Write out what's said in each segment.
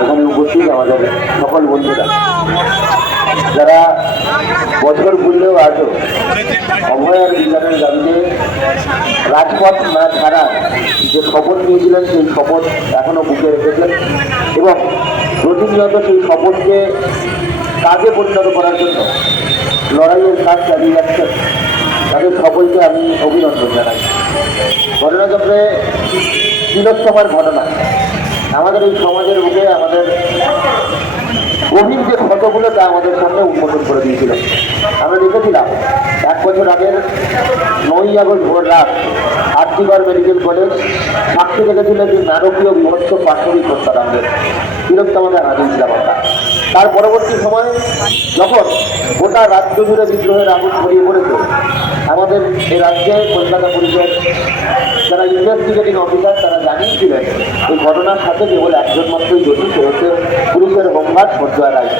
এখানে উপস্থিত আমাদের সকল বন্ধুরা। যারা বছর ভুললেও আজও অভয়ার বিজ্ঞানের দাবিতে রাজপথ না ছাড়া যে শপথ নিয়েছিলেন, সেই শপথ এখনও বুকে রেখেছেন এবং প্রতিনিয়ত সেই শপথকে কাজে পরিণত করার জন্য লড়াইয়ের কাজ চালিয়ে যাচ্ছেন। তাদের সকলকে আমি অভিনন্দন জানাই। ঘটনাচক্রে তিলোত্তমার ঘটনা। আমাদের এই সমাজের উপরে আমাদের গভীর যে ক্ষতগুলো তা আমাদের সামনে উন্মোচন করে দিয়েছিল। আমরা দেখেছিলাম, এক বছর আগের নয় আগস্ট ভোর রাত আর্টিবার মেডিকেল কলেজ সাক্ষী রেখেছিল যে নারকীয় বিভৎস প্রাথমিক হত্যাকাণ্ডের তিলোত্তমাদের হারিয়েছিলাম আমরা তার পরবর্তী সময়ে যখন গোটা রাজ্য জুড়ে বিদ্রোহের আগুন ছড়িয়ে পড়েছে, আমাদের এই রাজ্যে কলকাতা পুলিশের যারা ইনভেস্টিগেটিং অফিসার, তারা জানিয়েছিলেন, এই ঘটনার সাথে কেবল একজন মাত্রই জড়িত, সে হচ্ছে পুলিশের হোমগার্ড সঞ্জয় রায়।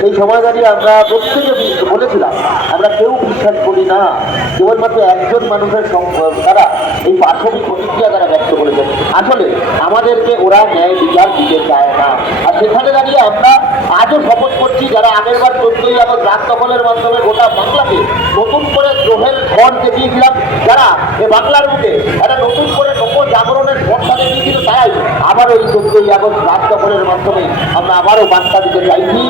সেই সময় দাঁড়িয়ে আমরা প্রত্যেকে বলেছিলাম, আমরা কেউ বিশ্বাস করি না, কেবলমাত্র একজন মানুষের তারা এই পার্শ্ববিক প্রতিক্রিয়া তারা ব্যক্ত করেছেন। আসলে আমাদেরকে ওরা ন্যায় বিচার দিতে চায় না। আর সেখানে দাঁড়িয়ে আমরা আজও শপথ করছি, যারা আগেরবার চোদ্দই আগস্ট রাত দখলের মাধ্যমে গোটা বাংলাকে নতুন করে গ্রহের ঘর দেখিয়েছিলাম, যারা এ বাংলার বুকে একটা নতুন করে নব জাগরণের আবারও এই চোদ্দই আগস্ট রাত দখলের মাধ্যমে আমরা আবারও বার্তা দিতে চাইছি,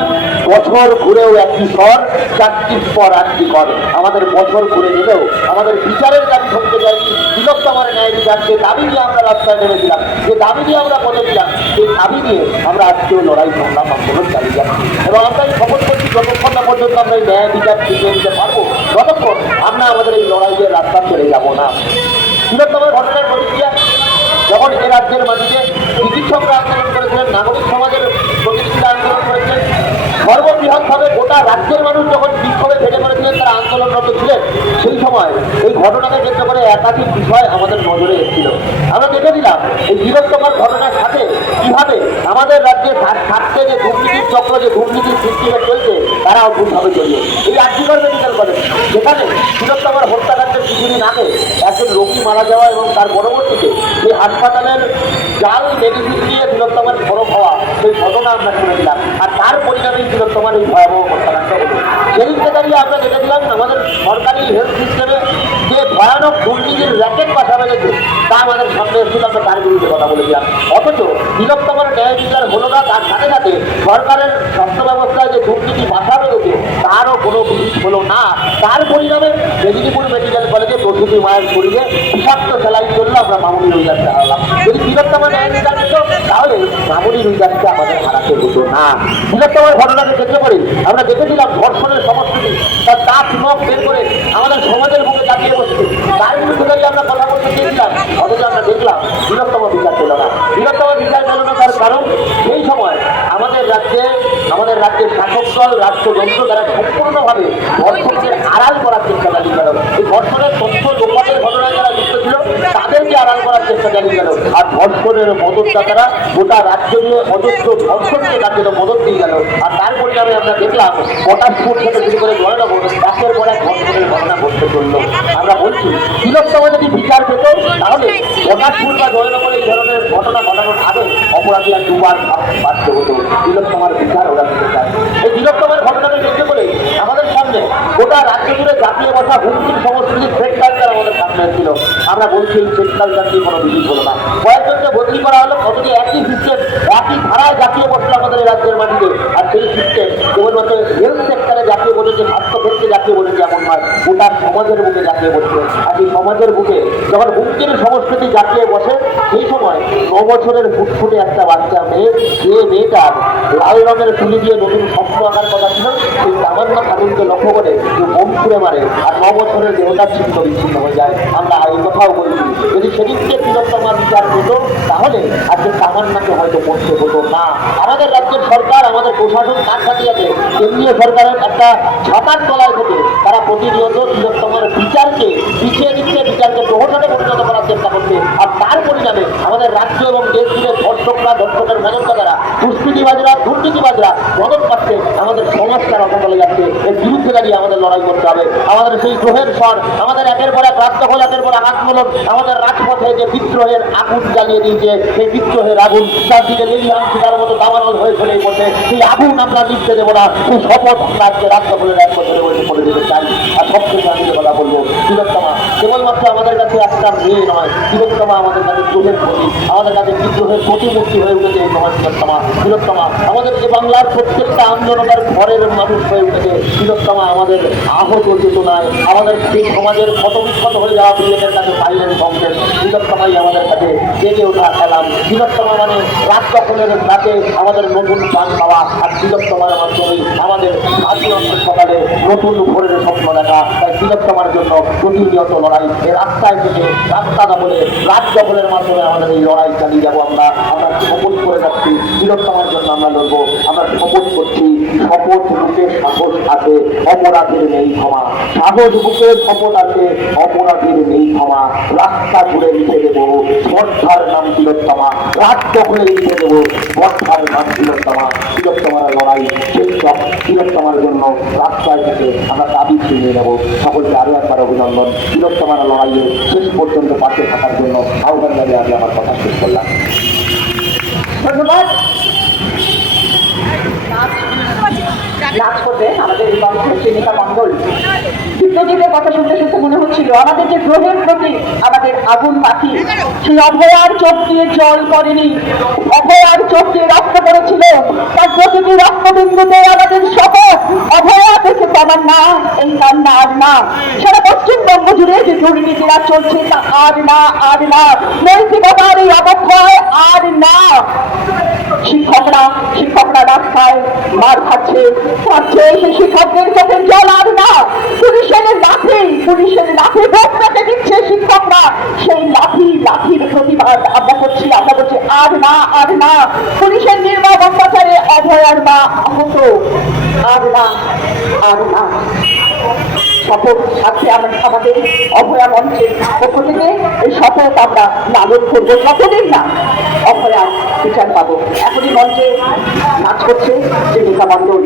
বছর ঘুরেও একটি স্বর, চারটির পর আটটি কর আমাদের বছর ঘুরে গেলেও আমাদের বিচারের থমকে যায়নি বিলুপ্ত আমার ন্যায় বিচার, যে দাবি নিয়ে আমরা রাস্তায় নেমেছিলাম, যে দাবি নিয়ে আমরা বলেছিলাম সেই দাবি নিয়ে আমরা আজকেও লড়াই সংগ্রাম আন্দোলন চালিয়ে যাচ্ছি। এবং আমরা এই শপথ করছি, যতক্ষণ না পর্যন্ত আমরা এই ন্যায় বিচার ফিরিয়ে দিতে পারব, ততক্ষণ আমরা আমাদের এই লড়াইয়ের রাস্তা ছেড়ে যাব না। বৃহত্তমের ঘটনার প্রতিক্রিয়া যখন এ রাজ্যের মাটিতে চিকিৎসকরা আন্দোলন করেছিলেন নাগরিক সমাজের করেছিলেন সর্ববৃহৎভাবে গোটা রাজ্যের মানুষ যখন বিক্ষোভে ফেটে পড়েছিলেন, তারা আন্দোলনরত ছিলেন, সেই সময় এই ঘটনাকে কেন্দ্র করে একাধিক বিষয় আমাদের নজরে এসেছিল। আমরা দেখেছিলাম এই বৃহত্তমার ঘটনার সাথে কীভাবে আমাদের রাজ্যে থাকতে যে দুর্নীতির চক্র, যে দুর্নীতির সিস্টেমে চলছে, তারা অদ্ভুতভাবে জড়িয়ে এই আর্টিকাল মেডিকেল কলেজ যেখানে বৃহত্তমার হত্যাকাণ্ডের কিছুদিন আগে একজন রোগী মারা যাওয়া এবং তার পরবর্তীতে সেই হাসপাতালের জাল মেডিসিন নিয়ে বৃহত্তমার সড়ক হওয়া, সেই ঘটনা আমরা শুনেছিলাম আর তার পরিণামেই বৃহত্তমার এই ভয়াবহ হত্যাকাণ্ড হলো সেদিনকে দাঁড়িয়ে আমরা দেখেছিলাম, আমাদের সরকারি হেলথ সিস্টেমে যে ভয়ানক দুর্নীতির র্যাকেট বাসা বেঁধেছে, তা আমাদের সামনে এসেছিল, আমরা তার বিরুদ্ধে কথা বলে বলেছিলাম অথচ বৃহত্তমার ন্যায় বিচার হলো না, তার সাথে সাথে সরকারের স্বাস্থ্য ব্যবস্থায় যে দুর্নীতি বাসা বেঁধেছে, তারও কোনো বিহিত হলো না। তার পরিণামে মেদিনীপুর মেডিকেল কলেজে প্রসূতি মায়ের শরীরে বিষাক্ত সেলাই চলল, আমরা মামুনি রুইদাসকে হারালাম যদি বৃহত্তম ন্যায় বিচার মামুনি রুইদাসকে আমাদের হারাতে হতো না। বৃহত্তমের ঘটনাকে কেন্দ্র করে আমরা দেখেছিলাম ধর্ষণের সংস্কৃতি তার দাঁত নখ বের করে আমাদের সমাজের বুকে চাপিয়ে বসছে। তার বিরুদ্ধে দাঁড়িয়ে আমরা কথা বলতে চেয়েছিলাম, অথচ আমরা দেখলাম বৃহত্তম বিচার পেল না। বৃহত্তম বিচার পেল না তার কারণ সেই সময় আমাদের রাজ্যে, আমাদের রাজ্যের শাসক দল, রাষ্ট্রযন্ত্র তারা সম্পূর্ণভাবে ধর্ষণকে আড়াল করার চেষ্টা চালিয়ে গেল এই ধর্ষণের তথ্য লোকের ঘটনায় যারা যুক্ত ছিল তাদেরকে চালিয়ে গেল আর ধর্ষণের মদতদাতারা গোটা রাজ্য নিয়ে অজস্র ধর্ষণকে রাজ্যের মদত দিয়ে গেল। আর তার পরিণামে আমরা দেখলাম পটাশপুর থেকে শুরু করে জয়নগর একের পর এক ধর্ষণের ঘটনা ঘটতে চলল। আমরা বলছি তিলোত্তমা যদি বিচার পেত তাহলে পটাশপুর বা জয়নগর এই ধরনের ঘটনা ঘটানোর আগে অপরাধী আর দুবার বাড়তে হতো। তিলোত্তমার বিচার ওরা এই তিলোত্তমার ঘটনাকে কেন্দ্র করে আমাদের সামনে গোটা রাজ্য জুড়ে জাতীয় ভাষা হুমকির কালচার ছিল। আমরা বলছি, এই কালচার নিয়ে কোনো বিধি হলো না। কয়েকজনকে বদলি করা হলো কতটি একই সিস্টেম একই ধারায় জাতীয় বসল আমাদের রাজ্যের মাটিতে। আর সেই সিস্টেম কেবলমাত্র হেলথ সেক্টরে জাতীয় বসেছে ক্ষেত্রে জাতীয় বসেছে এমন নয়, গোটা সমাজের বুকে জাতীয় বসছে আর এই সমাজের বুকে যখন হুমকির সংস্কৃতি জাতীয় বসে, সেই সময় ন বছরের ফুটফুটে একটা বাচ্চা মেয়ে, যে মেয়েটার লাল রঙের তুলি দিয়ে নতুন স্বপ্ন আঁকার কথা ছিল, সেই তামান্না খাতুনকে লক্ষ্য করে যে বোম ছুড়ে মারে আর ন বছরের দেহটা ছিন্ন বিচ্ছিন্ন হয়ে যায়। আমরা এই কথাও বলছি যদি সেদিনকে তিলোত্তমা বিচার পেত তাহলে আজকে তামান্নাকে হয়তো পড়তে হতো না। আমাদের রাজ্যের সরকার আমাদের প্রশাসন কাজ সাথে কেন্দ্রীয় সরকারের একটা ছাতার তলায় থেকে তারা প্রতিনিয়ত বৃহত্তমের বিচারকে, পিছিয়ে দিচ্ছে, বিচারকে প্রহসনে পরিণত করার চেষ্টা করছে। আর তার পরিণামে আমাদের রাজ্য এবং দেশ জুড়ে ধর্ষকরা, ধর্ষকের মেজন্তারা দুষ্কৃতিবাজরা, দুর্নীতিবাজরা মদত পাচ্ছে আমাদের সমাজ তারা রকমলে যাচ্ছে। এর বিরুদ্ধে দাঁড়িয়ে আমাদের লড়াই করতে হবে। আমাদের সেই গ্রহের স্বর, আমাদের একের পর এক রাষ্ট্রফল একের পর আন্দোলন আমাদের রাজপথে যে বিদ্রোহের আগুন জ্বালিয়ে দিয়েছে, সেই বিদ্রোহের আগুন চারদিকে আমি তার মতো দাবানল হয়ে চলে পড়ছে সেই আগুন আমরা লিখতে দেবো না, সেই শপথ আমরা আজকে রাস্তা বলে এক বছরের করে দিতে চাই। আর সবচেয়ে আমি কথা বলব তিলোত্তমা কেবলমাত্র আমাদের কাছে একটা মেয়ে নয়, তিলোত্তমা আমাদের কাছে চোখের প্রতি, আমাদের কাছে বিদ্রোহের প্রতিমূর্তি হয়ে উঠেছে এই সময় তিলোত্তমা তিলোত্তমা আমাদের যে বাংলার প্রত্যেকটা আন্দোলনের ঘরের মানুষ হয়ে উঠেছে। তিলোত্তমা আমাদের আহত চেতনায়, আমাদের সেই সমাজের ক্ষতবিক্ষত হয়ে যাওয়া প্রিয়দের কাছে পাইলেন সংকেত তিলোত্তমাই আমাদের কাছে জেগে ওঠা খেলাম। তিলোত্তমা মানে রাত দখলের রাতে আমাদের নতুন প্রাণ পাওয়া। আর তিলোত্তমার মাধ্যমেই সকালে নতুন ভোরের স্বপ্ন দেখা তাই তিলোত্তমার জন্য প্রতিনিয়ত লড়াই। এই রাস্তায় থেকে রাস্তা দখলে রাত দখলের মাধ্যমে আমাদের এই লড়াই চালিয়ে যাব আমরা। আমরা শপথ করে যাচ্ছি। তিলোত্তমার জন্য আমরা লড়বো। আমরা শপথ করছি, শপথ বুকে সাহস আছে, অপরাধের নেই ক্ষমা। সাহস বুকে শপথ আছে, অপরাধের নেই ক্ষমা। রাস্তা ঘুরে লিখে দেবো শ্রদ্ধার নাম তিলোত্তমা রাত দখলে লিখে দেবো শ্রদ্ধার নাম তিলোত্তমা তিলোত্তমার জন্য রাস্তায় থেকে আমরা দাবি নিয়ে নেব। সকলকে আরও একবার অভিনন্দন। তিলোত্তমার লড়াইয়ে শেষ পর্যন্ত পাশে থাকার জন্য আহ্বান জানিয়ে আমি আমার কথা শেষ করলাম। ধন্যবাদ। নাচ করবে আমাদের বিবাহ শ্রেণিকা মঙ্গল চিত্রজিতের কথা শুনতে শুনতে মনে হচ্ছিল, আমাদের যে গ্রহের প্রতি আমাদের আগুন পাখি, সেই অভয়ার চোখ দিয়ে জল করেনি অভয়ার চোখ দিয়ে রক্ত করেছিল তার প্রতিটি রক্তবিন্দুতে আমাদের শপথ, অভয়া থেকে আমার না, এই কান্না আর না। সারা পশ্চিমবঙ্গ জুড়ে যে দুর্নীতিরা চলছে তা আর না আর না। নৈতিকতার এই অবক্ষয় আর না। শিক্ষকরা শিক্ষকরা রাস্তায় মার খাচ্ছে খাচ্ছে সেই শিক্ষকদের চোখে জল আর না। পুলিশের লাঠি পুলিশের লাঠি ভোট দিচ্ছে শিক্ষকরা। সেই লাঠি, লাঠির প্রতিবাদ আমরা করছি আমরা করছি আর না আর না। পুলিশের নির্মম অত্যাচারে অভয়ার মা আহত। আর না আর না। শপথ সাথে আমাদের অভয়া মঞ্চের পক্ষ থেকে এই শপথ আমরা লালন করব। যতদিন না অভয়া বিচার পাবো। এখনই মঞ্চে নাচ করছে জীবিকা মন্ডল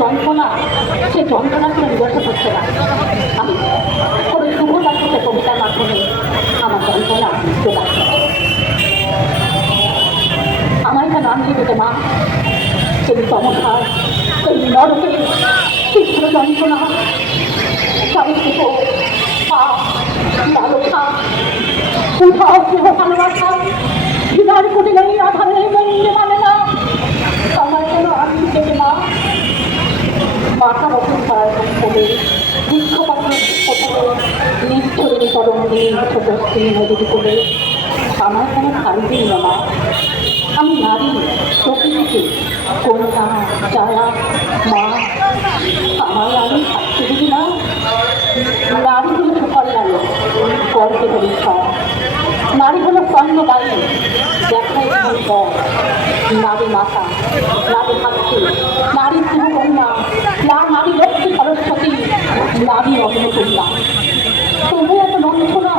যন্ত্রণা, সে যন্ত্রণা কোনো নিরসন হচ্ছে না আমি কোনো শুভ রাত্রিতে কবিতার মাধ্যমে আমার যন্ত্রণা প্রকাশ করি। আমার একটা নাম লিখেছে মা, সেই সমস্যা সেই নরকে তীব্র যন্ত্রণা চারিত্রিক পাপ লালসা কেহ ভালোবাসা হৃদয় কোটি নেই, আধারে মন্দিরে মানে না আমার কোনো আমি লিখেছে মা মাথা রকম তার করে বৃক্ষপাতের কোথাও নিচ্ছরিণী তরঙ্গে ছোট স্ত্রী নদীর করে আমার কোনো খাইবেই না আমি নারী প্রকৃতি কন্যা যারা মা, আমার আমি থাকতে দিবি না। নারী হলো সুকল্যাণ গর্বে করি সব। নারী হলো দেখাই কম নারী মাতা, নারী হাতকে নারী নাম আমি লক্ষ্মী সরস্বতী নামই অন্য করলাম তবু এত লক্ষ্য না।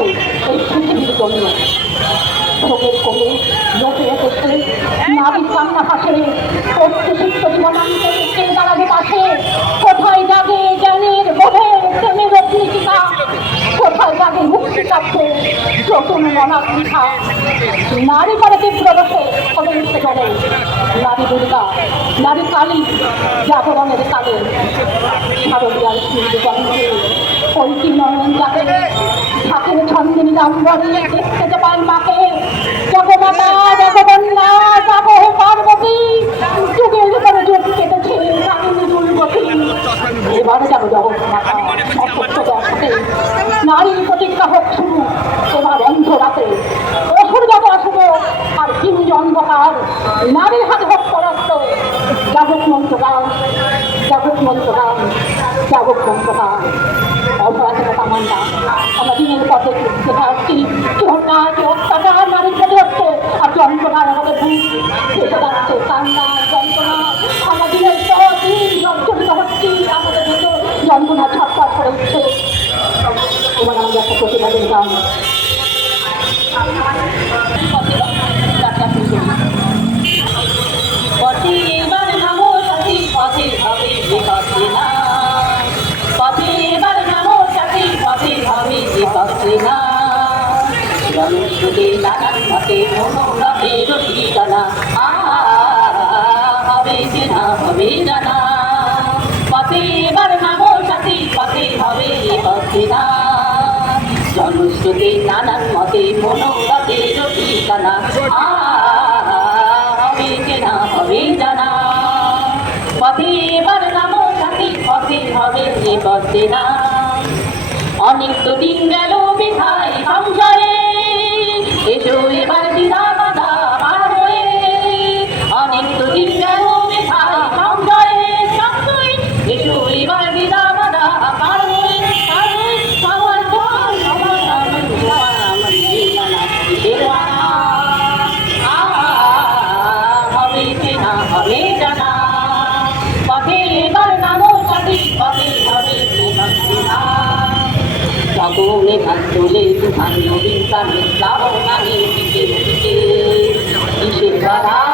হাতে এই পৃথিবীর জন্য ভোগের কোলে লোকে এসেছে নারীর কান্না হাসে অত্যুষিক্ত জীবনান্তরে দাঁড়াবে পাশে কোথায় যাবে জ্ঞানের বোধের প্রেমের অগ্নিশিখা কোথায় যাবে মুক্তি কাছে নতুন মনার পিঠা নারী করে তীব্র হবে উঠতে চলে নারী দুর্গা নারী কালী জাগরণের কালে শারদীয়ার সূর্য জন্মে নয়ন যাবে ঠাকুর ছন্দিনী দাম্বরে দেখতে যাবার মাকে। জগমাতা জগবন্যা যাব পার্বতী। যুগের পরে যুগ কেটেছে কামিনী দুর্গতি। এবারে যাব প্রতিজ্ঞা হোক শুরু এবার অন্ধ রাতে অসুর যাব আসব আর হিন্দু অন্ধকার নারীর হাতে হোক পরাস্ত যাবক মন্ত্র গান যাবক মন্ত্র গান মন্ত্র গান আমরা দিনের পথে যেটা আসছি কি হত্যা কি অত্যাচার নারীর প্রতি হচ্ছে আর যন্ত্রণার আমাদের ভূত এসে যাচ্ছে যন্ত্রণা আমরা দিনের পর দিন জর্জরিত হচ্ছি আমাদের ভিতর যন্ত্রণা ছটফট করে উঠছে এবার আমি একটা প্রতিবাদের গান হবে জানা পথে এবার নামো সাথী পথে হবে যে পথে না অনেক তো দিন গেল বিধায় ভান্তলে তুফান নদীর কানে শ্রাবণ গানে দিকে দিকে। কিসের বাধা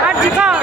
阿吉棒